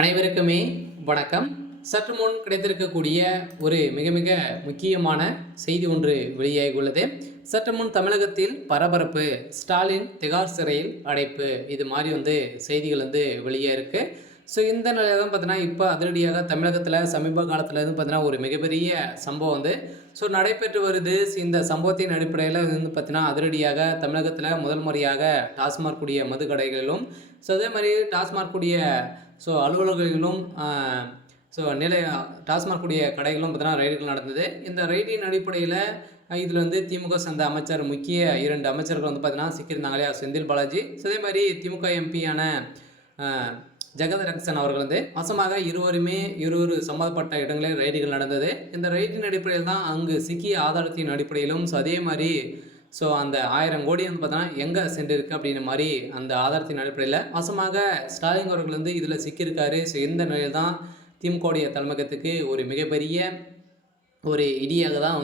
அனைவருக்குமே வணக்கம். சற்று முன் கிடைத்திருக்கக்கூடிய ஒரு மிக மிக முக்கியமான செய்தி ஒன்று வெளியாகியுள்ளது. சற்று முன் தமிழகத்தில் பரபரப்பு, ஸ்டாலின் திகார் சிறையில் அடைப்பு, இது மாதிரி செய்திகள் வெளியே இருக்கு. ஸோ இந்த நிலையில தான் பார்த்தீங்கன்னா, இப்போ அதிரடியாக தமிழகத்தில் சமீப காலத்தில் பார்த்தீங்கன்னா ஒரு மிகப்பெரிய சம்பவம் நடைபெற்று வருது. இந்த சம்பவத்தின் அடிப்படையில் பார்த்தீங்கன்னா அதிரடியாக தமிழகத்தில் முதல் முறையாக டாஸ்மாக் கூடிய மது கடைகளிலும், அதே மாதிரி டாஸ்மாக் கூடிய அலுவலகங்களிலும் டாஸ்மாக் கூடிய கடைகளும் பார்த்தீங்கன்னா ரைடுகள் நடந்தது. இந்த ரைடின் அடிப்படையில் இதில் திமுக சேர்ந்த அமைச்சர், முக்கிய 2 அமைச்சர்கள் பார்த்தீங்கன்னா சிக்கியிருந்தாங்க இல்லையா, செந்தில் பாலாஜி, அதே மாதிரி திமுக எம்பியான ஜெகதரட்சன் அவர்கள் வசமாக இருவருமே சம்பந்தப்பட்ட இடங்களில் ரைடுகள் நடந்தது. இந்த ரைடின் அடிப்படையில் தான் அங்கு சிக்கிய ஆதாரத்தின் அடிப்படையிலும் அதே மாதிரி அந்த 1000 கோடி பார்த்தோன்னா எங்கே சென்றிருக்கு அப்படின்ற மாதிரி அந்த ஆதாரத்தின் அடிப்படையில் வசமாக ஸ்டாலின் அவர்கள் இதில் சிக்கியிருக்காரு. இந்த நிலையில் தான் திமுகவுடைய தலைமையகத்துக்கு ஒரு மிகப்பெரிய ஒரு இடியாக தான்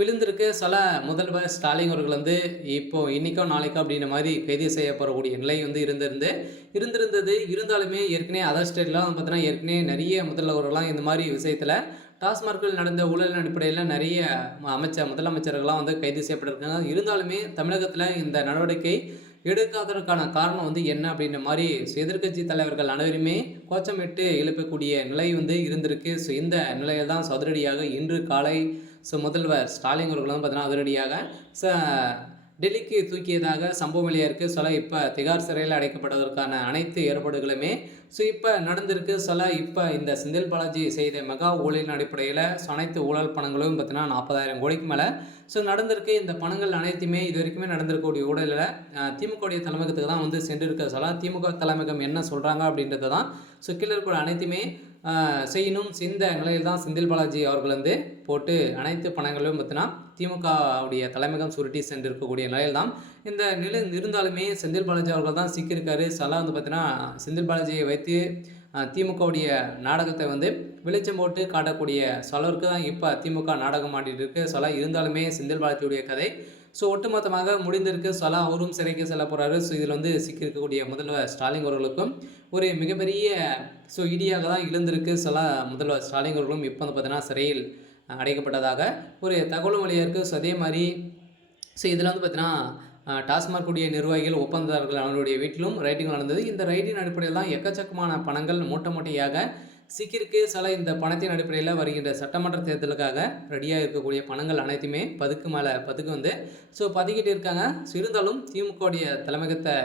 விழுந்திருக்கு. சில முதல்வர் ஸ்டாலின் அவர்கள் இப்போது இன்றைக்கோ நாளைக்கோ அப்படின்ற மாதிரி கைது செய்யப்படக்கூடிய நிலை இருந்திருந்தது. இருந்தாலுமே ஏற்கனவே அதர் ஸ்டேட்லாம் பார்த்தீங்கன்னா ஏற்கனவே நிறைய முதல்வர்கள்லாம் இந்த மாதிரி விஷயத்தில் டாஸ்மார்க்கில் நடந்த ஊழலின் அடிப்படையில் நிறைய முதலமைச்சர்கள்லாம் கைது செய்யப்பட்டிருக்காங்க. இருந்தாலுமே தமிழகத்தில் இந்த நடவடிக்கை எடுக்காததற்கான காரணம் என்ன அப்படின்ற மாதிரி எதிர்க்கட்சி தலைவர்கள் அனைவருமே கோச்சமிட்டு எழுப்பக்கூடிய நிலை இருந்திருக்கு. இந்த நிலையில் தான் அதிரடியாக இன்று காலை முதல்வர் ஸ்டாலின் அவர்கள் பார்த்தீங்கன்னா அதிரடியாக டெல்லிக்கு தூக்கியதாக சம்பவம் வெளியாக இருக்குது. இப்போ திகார் சிறையில் அடைக்கப்பட்டதற்கான அனைத்து ஏற்பாடுகளுமே இப்போ நடந்திருக்கு. இப்போ இந்த செந்தில் பாலாஜி செய்த மெகா ஊழலின் அடிப்படையில் அனைத்து ஊழல் பணங்களும் பார்த்தீங்கன்னா 40,000 கோடிக்கு மேலே நடந்திருக்கு. இந்த பணங்கள் அனைத்துமே இது வரைக்குமே நடந்திருக்கக்கூடிய ஊழலில் திமுகவுடைய தலைமையகத்துக்கு தான் சென்றிருக்க திமுக தலைமையகம் என்ன சொல்கிறாங்க அப்படின்றது தான் கீழே இருக்கிற அனைத்துமே செய்யணும். இந்த நிலையில் தான் செந்தில் பாலாஜி அவர்கள் போட்டு அனைத்து பணங்களும் பார்த்தீங்கன்னா திமுகவுடைய தலைமையகம் சுருட்டி சென்றிருக்கக்கூடிய நிலையில் தான் இந்த நிலை இருந்தாலுமே செந்தில் பாலாஜி அவர்கள் தான் சிக்கியிருக்காரு. பார்த்தீங்கன்னா செந்தில் பாலாஜியை வைத்து திமுகவுடைய நாடகத்தை வெளிச்சம் போட்டு காட்டக்கூடிய அளவுக்கு தான் இப்போ திமுக நாடகம் ஆடிட்டு இருக்கு. இருந்தாலுமே செந்தில் பாலாஜியுடைய கதை ஒட்டுமொத்தமாக முடிந்திருக்கு. அவரும் சிறைக்கு செல்ல போகிறாரு. இதில் சிக்கியிருக்கக்கூடிய முதல்வர் ஸ்டாலின் அவர்களுக்கும் ஒரு மிகப்பெரிய இடியாக தான் இழந்திருக்கு. முதல்வர் ஸ்டாலின் அவர்களும் இப்போ பார்த்தீங்கன்னா சிறையில் அடைக்கப்பட்டதாக ஒரு தகவலும் வெளியாக இருக்குது. அதே மாதிரி இதில் பார்த்தீங்கன்னா டாஸ்மாக் கூடிய நிர்வாகிகள், ஒப்பந்ததாரர்கள் அவர்களுடைய வீட்டிலும் ரைடிங் நடந்தது. இந்த ரைடின் அடிப்படையில் தான் எக்கச்சக்கமான பணங்கள் மூட்டையாக சிக்கிருக்கு. இந்த பணத்தின் அடிப்படையில் வருகின்ற சட்டமன்ற தேர்தலுக்காக ரெடியாக இருக்கக்கூடிய பணங்கள் அனைத்துமே பதுக்கு மேலே பதுக்கிட்டு இருக்காங்க. இருந்தாலும் திமுகவுடைய தலைமையகத்தை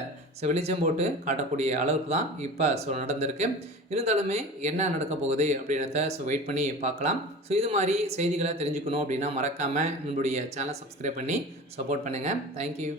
வெளிச்சம் போட்டு காட்டக்கூடிய அளவுக்கு தான் இப்போ நடந்திருக்கு. இருந்தாலுமே என்ன நடக்க போகுது அப்படின்றத வெயிட் பண்ணி பார்க்கலாம். இது மாதிரி செய்திகளை தெரிஞ்சுக்கணும் அப்படின்னா மறக்காமல் நம்மளுடைய சேனலை சப்ஸ்கிரைப் பண்ணி சப்போர்ட் பண்ணுங்கள். தேங்க்யூ.